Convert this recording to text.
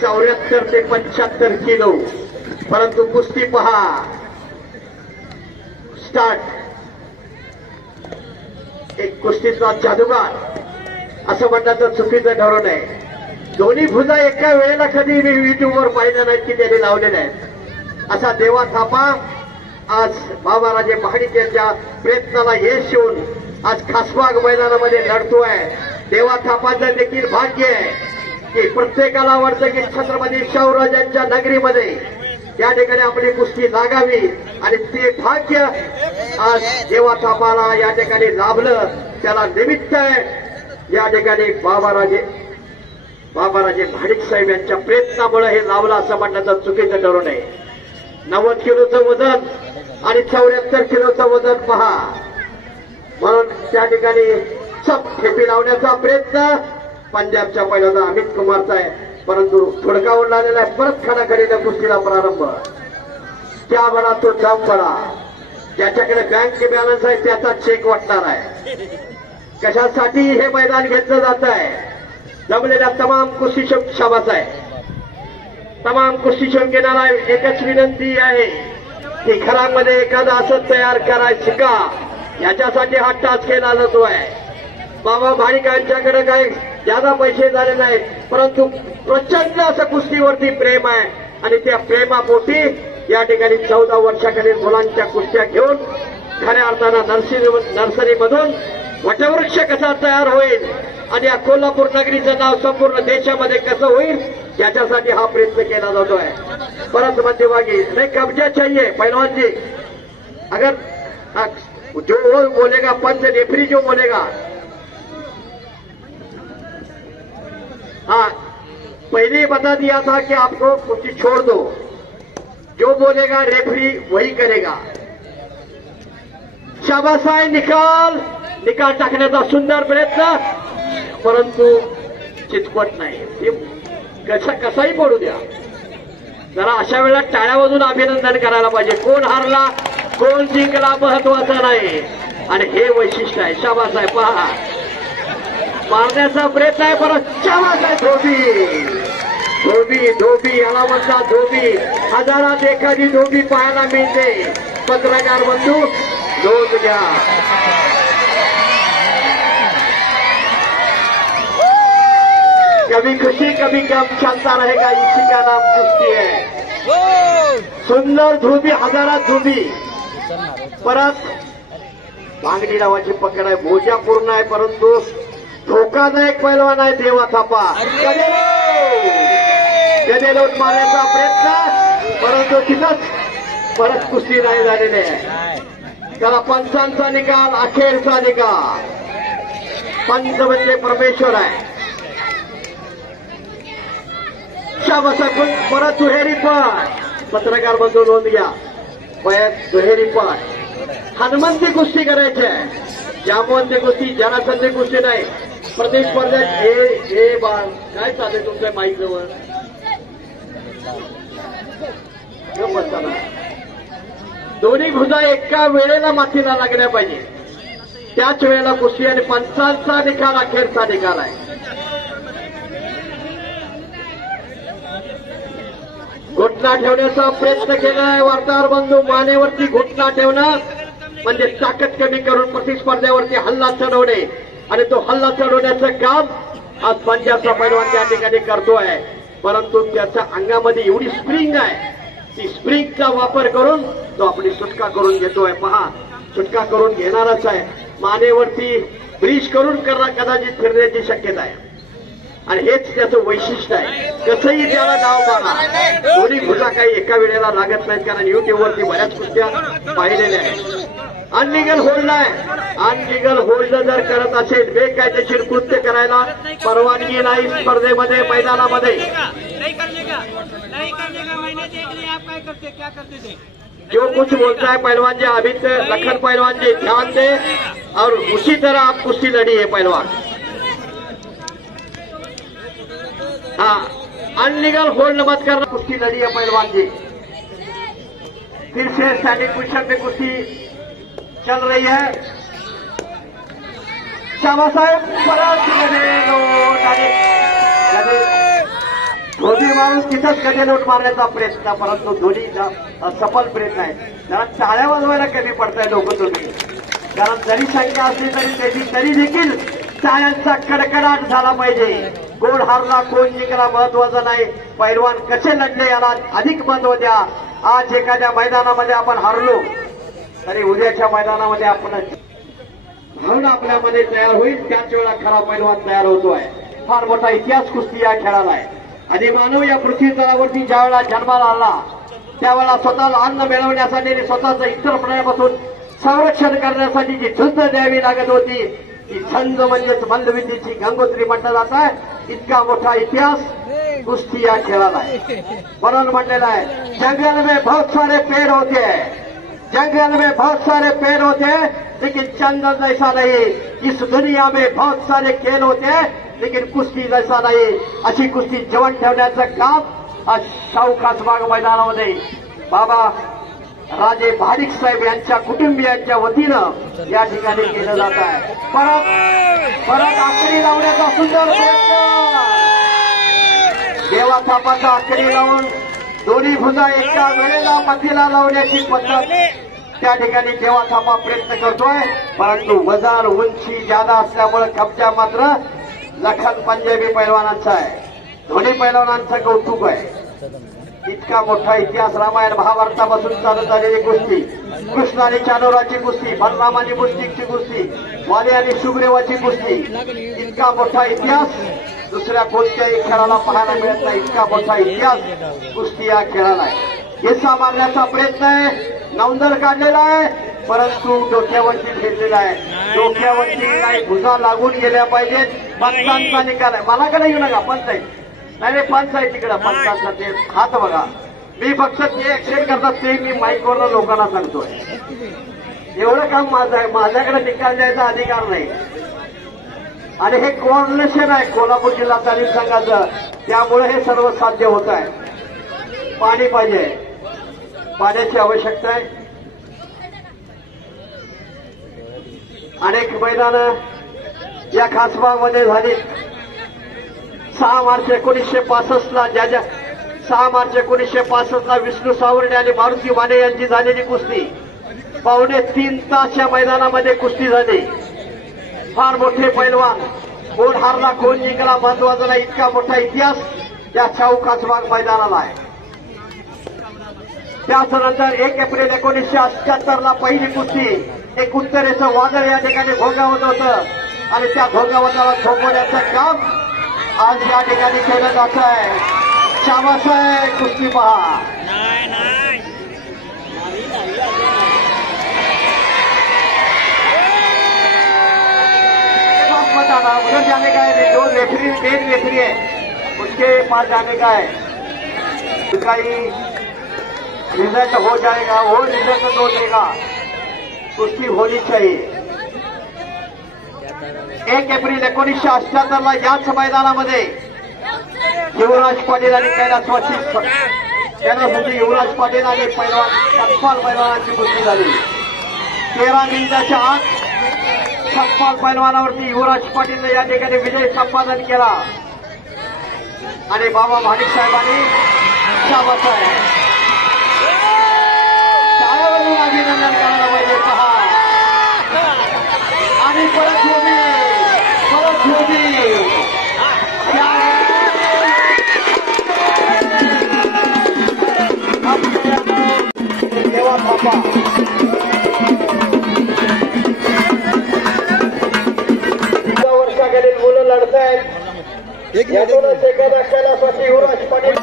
74 ते 75 किलो, परंतु कुस्ती पहा स्टार्ट. एक कुस्तीचा जादूगार असं म्हणणं तर चुकीचं ठरवू नये. दोन्ही भुजा एका वेळेला कधी मी युट्यूबवर पाहिलं नाहीत की त्यांनी लावलेले आहेत. असा देवा थापा आज बाबाराजे महाडिक यांच्या प्रयत्नाला यश येऊन आज खासबाग मैदानामध्ये लढतोय. देवा थापाचं देखील भाग्य आहे की प्रत्येकाला वाटतं की छत्रपती शाहूराजांच्या नगरीमध्ये या ठिकाणी आपली कुस्ती लागावी आणि ते भाग्य आज देवा थापाला या ठिकाणी लाभलं. त्याला निमित्त आहे या ठिकाणी बाबाराजे महाडिक साहेब यांच्या प्रयत्नामुळे हे लाभलं असं म्हणणं तर चुकीचं ठरू नये. 90 किलोचं वजन आणि 74 किलोचं वजन पहा, म्हणून त्या ठिकाणी सब खेपी लावण्याचा प्रयत्न पंजाबच्या पहिल्यांदा अमित कुमारचा आहे, परंतु थोडकावून लागलेला आहे. परत खडाखडीने कुस्तीला प्रारंभ. त्या बळा तो जाम पडा, ज्याच्याकडे बँक बॅलन्स आहे त्याचा चेक वाटणार आहे. कशासाठी हे मैदान घेतलं जात आहे? जमलेल्या तमाम कुस्ती शाबास आहे. तमाम कुस्ती शौकीनाला एकच विनंती आहे की घरामध्ये एखादा असं तयार करायचं शिका. याच्यासाठी हा टास्क केला जातोय. बाबा भाडिकांच्याकडे काही ज्यादा पैसे झाले नाहीत, परंतु प्रचंड असं कुस्तीवरती प्रेम आहे आणि त्या प्रेमापोटी या ठिकाणी 14 वर्षाखालील मुलांच्या कुस्त्या घेऊन खऱ्या अर्थानं नर्सरीमधून वटवृक्ष कसा तयार होईल आणि या कोल्हापूर नगरीचं नाव संपूर्ण देशामध्ये कसं होईल याच्यासाठी हा प्रयत्न केला जातोय. परत मध्यभागी नाही कब्जा चाहिए पहलवान जी. अगर जो बोलेगा पंच रेफरी जो बोलेगा, हाँ पहले ही बता दिया था कि आपको कुछ छोड़ दो, जो बोलेगा रेफरी वही करेगा. शाबास आहे. निकाल टाकण्याचा सुंदर प्रयत्न, परंतु चितपट नाही. कसाही पडू द्या, जरा अशा वेळेला टाळ्या वाजून अभिनंदन करायला पाहिजे. कोण हारला कोण जिंकला महत्वाचा नाही आणि हे वैशिष्ट्य आहे. शाबास आहे. पहा मारण्याचा प्रयत्न आहे, परत शाबास आहे. धोबी याला म्हणतात धोबी. हजारात एखादी धोबी पाहायला मिळते. पत्रकार बंधू नोंद घ्या. कभी खुशी कभी गम चलता रहेगा, इसी का नाम कुस्ती है. सुंदर धोबी, हजारात धोबी. परत बांगडी नावाची पकड आहे. मोजा पूर्ण आहे, परंतु धोकादायक पैलवान आहे देवा थापा. गदेलोट मारण्याचा प्रयत्न, परंतु तिथंच परत कुस्ती नाही झालेली आहे. त्याला पंचांचा निकाल, अखेरचा निकाल. पंच म्हणजे परमेश्वर आहे. शाबासाकून परत दुहेरी पाठ. पत्रकार बंधू नोंद घ्या. दुहेरी पाठ. हनुमंती कुस्ती करायची आहे. जामवंती कुस्ती, जरासंधी कुस्ती नाही. प्रदेश स्पर्धेत हे बाळ काय चालेल तुमच्या माईक जवळ बसताना दोन्ही भुजा एका वेळेला मातीला लागल्या पाहिजे. त्याच वेळेला कुस्ती आणि पंचांचा निकाल, अखेरचा निकाल आहे. घुटना ठेवण्याचा प्रयत्न केलाय वार्ताहर बंधू. मानेवरती घुटना ठेवणं म्हणजे ताकद कमी करून प्रतिस्पर्ध्यावरती हल्ला चढवणे आणि तो हल्ला चढवण्याचं काम आज पंजाबचा पैलवान त्या ठिकाणी करतोय. परंतु त्याच्या अंगामध्ये एवढी स्प्रिंग आहे, ती स्प्रिंगचा वापर करून तो आपली सुटका करून घेतोय. पहा सुटका करून घेणारच आहे. मानेवरती ब्रिज करून कदाचित फिरण्याची शक्यता आहे आणि हेच त्याचं वैशिष्ट्य आहे. कसंही त्याला नाव मारा. दोन्ही भुजा काही एका वेळेला लागत नाहीत, कारण युट्यूबवरती बऱ्याच कुस्त्या पाहिलेल्या आहेत. अनलिगल होल्ड आहे. अनलिगल होल्ड जर करत असेल, बेकायदेशीर कृत्य करायला परवानगी नाही स्पर्धेमध्ये, मैदानामध्ये. जो कुछ बोलता है पहलवान जी, अभी लखन पहलवान जी ध्यान दे और उसी तरह आप कुश्ती लड़ी है पहलवान. हाँ अनलीगल होल्ड मत करना. कुश्ती लड़ी है पहलवान जी. फिर से स्टैंडिंग पोजीशन में कुश्ती चल रही है. शाबाश साहेब. परत मारून तिथंच गजेलोट मारण्याचा प्रयत्न, परंतु दोन्ही सफल प्रयत्न आहे. जरा टाळ्या वाजवायला कमी पडताय लोक तुम्ही, कारण जरी संख्या असली तरी त्याची तरी देखील टाळ्यांचा कडकडाट झाला पाहिजे. कोण हारला कोण जिंकला महत्वाचं नाही, पैलवान कसे लढले याला अधिक महत्व द्या. आज एखाद्या मैदानामध्ये आपण हारलो तरी उद्याच्या मैदानामध्ये आपण भावना आपल्यामध्ये तयार होईल, त्याच वेळा खरा पैलवान तयार होतोय. फार मोठा इतिहास कुस्ती या खेळाला आहे. आणि मानव या पृथ्वी तलावरती ज्या वेळा जन्माला आला त्यावेळेला स्वतःला अन्न मिळवण्यासाठी आणि स्वतःचं इतर प्राण्यापासून संरक्षण करण्यासाठी जी झुंज द्यावी लागत होती, ती झंज म्हणजेच मल्लविद्येची गंगोत्री म्हटलं जात आहे. इतका मोठा इतिहास कुस्ती या खेळाला आहे. म्हणून म्हटलेलं आहे, जंगल में बहुत सारे पेड़ होते हैं, जंगल में बहुत सारे पेड़ होते हैं, लेकिन जंगल जैसा नहीं. इस दुनिया में बहुत सारे खेल होते हैं, लेकिन कुस्ती जैसा नाही. अशी कुस्ती जेवण ठेवण्याचं काम आज शाहू खासबाग मैदानामध्ये बाबा राजे भाडिक साहेब यांच्या कुटुंबियांच्या वतीनं या ठिकाणी केलं जात आहे. परत आकडी लावण्याचा सुंदर प्रयत्न, देवा थापाचा आकडी लावून दोन्ही भुजा एका वेळेला मतीला लावण्याची पद्धत त्या ठिकाणी देवा थापा प्रयत्न करतोय. परंतु वजन उंची जादा असल्यामुळे कब्जा मात्र लखन पंजाबी पैलवानांचा आहे. दोन्ही पैलवानांचं कौतुक आहे. इतका मोठा इतिहास रामायण महाभारतापासून चालत आलेली कुस्ती, कृष्ण आणि चानोराची कुस्ती, बलराम आणि मुष्टिकची कुस्ती, वाली आणि सुग्रीवाची कुस्ती, इतका मोठा इतिहास दुसऱ्या कोणत्याही खेळाला पाहायला मिळत नाही. इतका मोठा इतिहास कुस्ती या खेळाला आहे. हिस्सा मारण्याचा प्रयत्न आहे, नौंदर काढलेला आहे, परंतु डोक्यावरती घेतलेला आहे. डोक्यावरती काही भुजा लागून गेल्या पाहिजेत. पंचांचा निकाल आहे. मला कडे येऊ नका, पंच आहे नाही, पंच आहे तिकडं. पंचांचा ते हात बघा. मी फक्त जे ऍक्शन करतात ते मी माईकवरनं लोकांना सांगतोय. एवढं काम माझं आहे. माझ्याकडे निकाल द्यायचा अधिकार नाही. आणि हे कोऑर्डिनेशन आहे कोल्हापूर जिल्हा तालीम संघाचं, त्यामुळे हे सर्व साध्य होत आहे. पाणी पाहिजे, पाण्याची आवश्यकता आहे. अनेक मैदानं या खासबागमध्ये झाली. 6 मार्च 1965ला 6 मार्च 1965ला विष्णू सावर्डे आणि मारुती माने यांची झालेली कुस्ती 2.5 तास या मैदानामध्ये कुस्ती झाली. फार मोठे पैलवान, कोण हारला कोण जिंकला महत्वाचा नाही. इतका मोठा इतिहास या शाहू खासबाग मैदानाला आहे. त्यानंतर 1 एप्रिल 1978ला पहिली कुस्ती, एक उत्तरेचं वादळ या ठिकाणी भोगावत होतं आणि त्या भोगावताला थोपवण्याचं काम आज या ठिकाणी केलं जात आहे. शाबास आहे, कुस्ती पहा. उधर जाने का है, जो रेफरी मेन रेफरी है उसके पास जाने का है. काही रिजल्ट हो जाएगा, वो रिजल्ट तो देगा. कुस्ती होनी चाहिए. 1 एप्रिल 1978ला याच मैदानामध्ये युवराज पाटील आणि कैलासवासी कैलासवासी युवराज पाटील आणि पैलवान सतपाल पैलवानांची कुस्ती झाली. 13 मिनिटाच्या आत सतपाल पैलवानावरती युवराज पाटीलने या ठिकाणी विजय संपादन केला आणि बाबा भाडिक साहेबांनी शाबास आहे. शाळेवरून अभिनंदन करायला पाहिजे. पहा आणि परत होती देवा थापा. वर्षाखालील मुलं लढतायत. यातूनच एखादा कैलासवासी युवराज पाटील